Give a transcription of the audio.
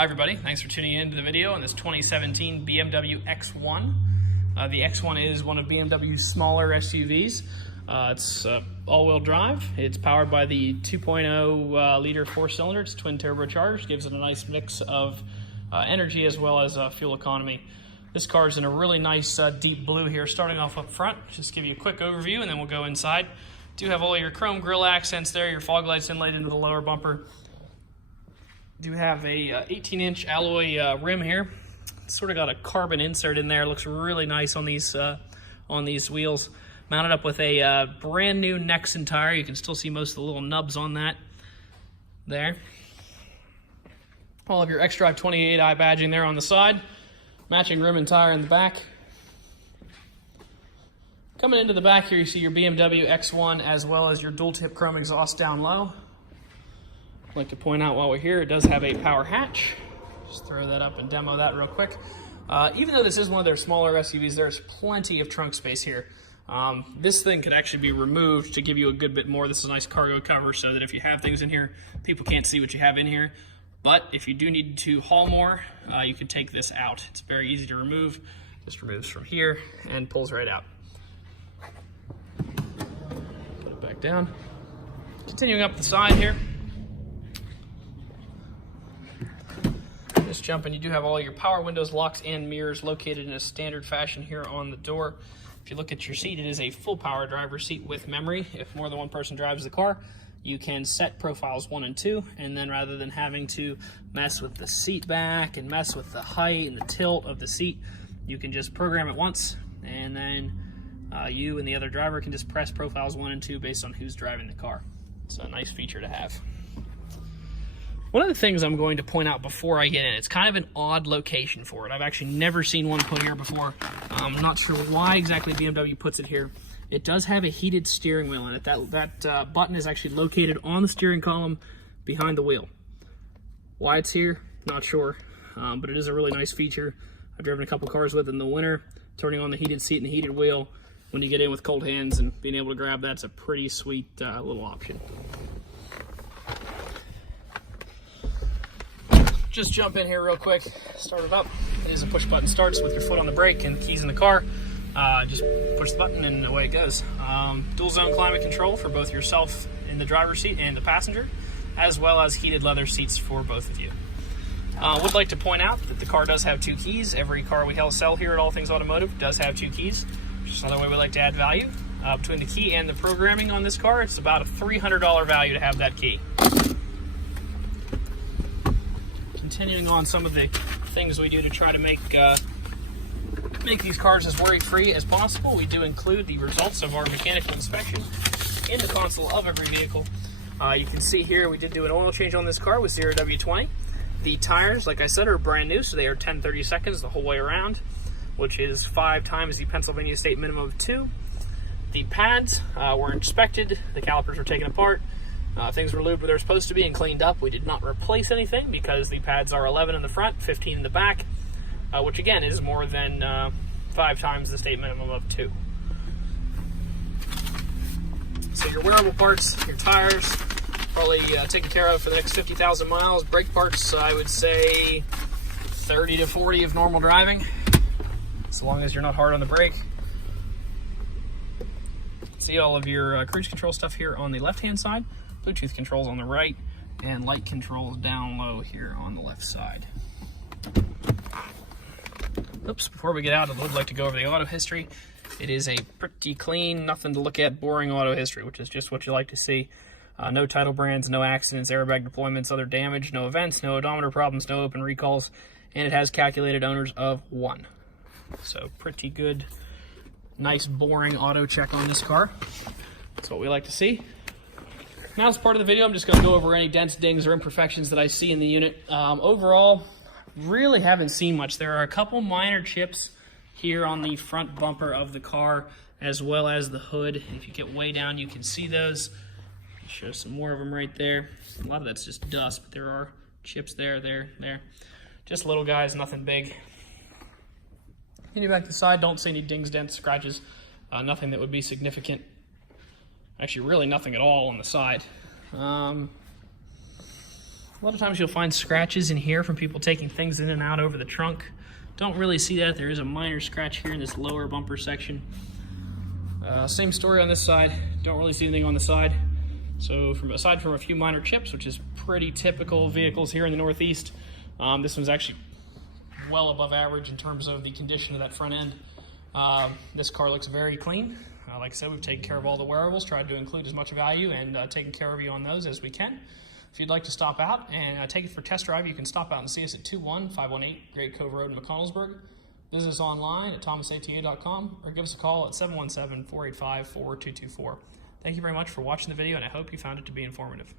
Hi everybody, thanks for tuning in to the video on this 2017 BMW X1. The X1 is one of BMW's smaller SUVs. It's all-wheel drive. It's powered by the 2.0 liter four-cylinder. It's twin turbocharged, gives it a nice mix of energy as well as fuel economy. This car is in a really nice deep blue here, starting off up front. Just give you a quick overview and then we'll go inside. Do have all your chrome grille accents there, your fog lights inlaid into the lower bumper. Do have a 18-inch alloy rim here. It's sort of got a carbon insert in there. Looks really nice on these wheels. Mounted up with a brand new Nexon tire. You can still see most of the little nubs on that there. All of your xDrive28i badging there on the side. Matching rim and tire in the back. Coming into the back here, you see your BMW X1 as well as your dual-tip chrome exhaust down low. I'd like to point out while we're here, it does have a power hatch. Just throw that up and demo that real quick. Even though this is one of their smaller SUVs, there's plenty of trunk space here. This thing could actually be removed to give you a good bit more. This is a nice cargo cover so that if you have things in here, people can't see what you have in here. But if you do need to haul more, you can take this out. It's very easy to remove. Just removes from here and pulls right out. Put it back down. Continuing up the side here. Just jumping, you do have all your power windows, locks, and mirrors located in a standard fashion here on the door. If you look at your seat, it is a full power driver's seat with memory. If more than one person drives the car, you can set profiles 1 and 2, and then rather than having to mess with the seat back and mess with the height and the tilt of the seat, you can just program it once, and then you and the other driver can just press profiles 1 and 2 based on who's driving the car. It's a nice feature to have. One of the things I'm going to point out before I get in, it's kind of an odd location for it. I've actually never seen one put here before. I'm not sure why exactly BMW puts it here. It does have a heated steering wheel in it. That button is actually located on the steering column behind the wheel. Why it's here, not sure, but it is a really nice feature. I've driven a couple cars with it in the winter. Turning on the heated seat and the heated wheel when you get in with cold hands and being able to grab that's a pretty sweet little option. Just jump in here real quick, start it up. It is a push button starts with your foot on the brake and keys in the car. Just push the button and away it goes. Dual zone climate control for both yourself in the driver's seat and the passenger, as well as heated leather seats for both of you. Would like to point out that the car does have 2 keys. Every car we sell here at All Things Automotive does have 2 keys, which is another way we like to add value. Between the key and the programming on this car, it's about a $300 value to have that key. Continuing on some of the things we do to try to make these cars as worry-free as possible, we do include the results of our mechanical inspection in the console of every vehicle. You can see here we did do an oil change on this car with 0W20. The tires, like I said, are brand new, so they are 10/32 the whole way around, which is 5 times the Pennsylvania state minimum of 2. The pads were inspected, the calipers were taken apart. Things were lubed where they're supposed to be and cleaned up. We did not replace anything because the pads are 11 in the front, 15 in the back, which again is more than 5 times the state minimum of 2. So your wearable parts, your tires, probably taken care of for the next 50,000 miles. Brake parts, I would say 30 to 40 of normal driving, so long as you're not hard on the brake. See all of your cruise control stuff here on the left-hand side. Bluetooth controls on the right, and light controls down low here on the left side. Oops, before we get out, I would like to go over the auto history. It is a pretty clean, nothing to look at, boring auto history, which is just what you like to see. No title brands, no accidents, airbag deployments, other damage, no events, no odometer problems, no open recalls, and it has calculated owners of 1. So pretty good, nice, boring auto check on this car. That's what we like to see. Now, as part of the video, I'm just going to go over any dents, dings, or imperfections that I see in the unit. Overall, really haven't seen much. There are a couple minor chips here on the front bumper of the car, as well as the hood. If you get way down, you can see those. I'll show some more of them right there. A lot of that's just dust, but there are chips there. Just little guys, nothing big. Continue back to the side, don't see any dings, dents, scratches, nothing that would be significant. Actually, really nothing at all on the side. A lot of times you'll find scratches in here from people taking things in and out over the trunk. Don't really see that. There is a minor scratch here in this lower bumper section. Same story on this side. Don't really see anything on the side. So aside from a few minor chips, which is pretty typical of vehicles here in the Northeast, this one's actually well above average in terms of the condition of that front end. This car looks very clean. Like I said, we've taken care of all the wearables, tried to include as much value and taken care of you on those as we can. If you'd like to stop out and take it for test drive, you can stop out and see us at 21518 Great Cove Road in McConnellsburg. Visit us online at thomasata.com or give us a call at 717-485-4224. Thank you very much for watching the video, and I hope you found it to be informative.